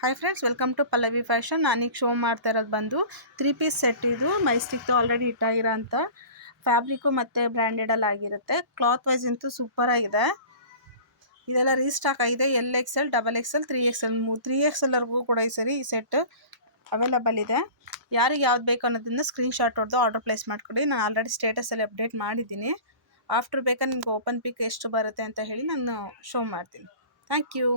Hi friends, welcome to Pallavi fashion. ನಾನೀಗ show ಮಾಡ್ತಾ ಇರೋದು ಬಂದು 3 ಪೀಸ್ ಸೆಟ್. ಇದು ಮೈಸ್ಟಿಕ್ದು ಆಲ್ರೆಡಿ ಇಟ್ಟಾಗಿರೋ ಅಂಥ ಫ್ಯಾಬ್ರಿಕ್ಕು ಮತ್ತು ಬ್ರ್ಯಾಂಡೆಡಲ್ಲಿ ಆಗಿರುತ್ತೆ. ಕ್ಲಾತ್ ವೈಸ್ ಅಂತೂ ಸೂಪರ್ ಆಗಿದೆ. ಇದೆಲ್ಲ ರೀಸ್ಟಾಕ್ ಆಗಿದೆ. XL, XXL, 3XL 3XLವರೆಗೂ ಕೂಡ ಈ ಸರಿ ಈ ಸೆಟ್ ಅವೈಲಬಲ್ ಇದೆ. ಯಾರಿಗೆ ಯಾವ್ದು ಬೇಕು ಅನ್ನೋದನ್ನ ಸ್ಕ್ರೀನ್ಶಾಟ್ ಹೊಡೆದು ಆರ್ಡರ್ ಪ್ಲೇಸ್ ಮಾಡಿಕೊಡಿ. ನಾನು ಆಲ್ರೆಡಿ ಸ್ಟೇಟಸಲ್ಲಿ ಅಪ್ಡೇಟ್ ಮಾಡಿದ್ದೀನಿ. ಆಫ್ಟರ್ ಬೇಕಾದ್ರೆ ನಿಮ್ಗೆ ಓಪನ್ ಪಿಕ್ ಎಷ್ಟು ಬರುತ್ತೆ ಅಂತ ಹೇಳಿ ನಾನು ಶೋ ಮಾಡ್ತೀನಿ. Thank you.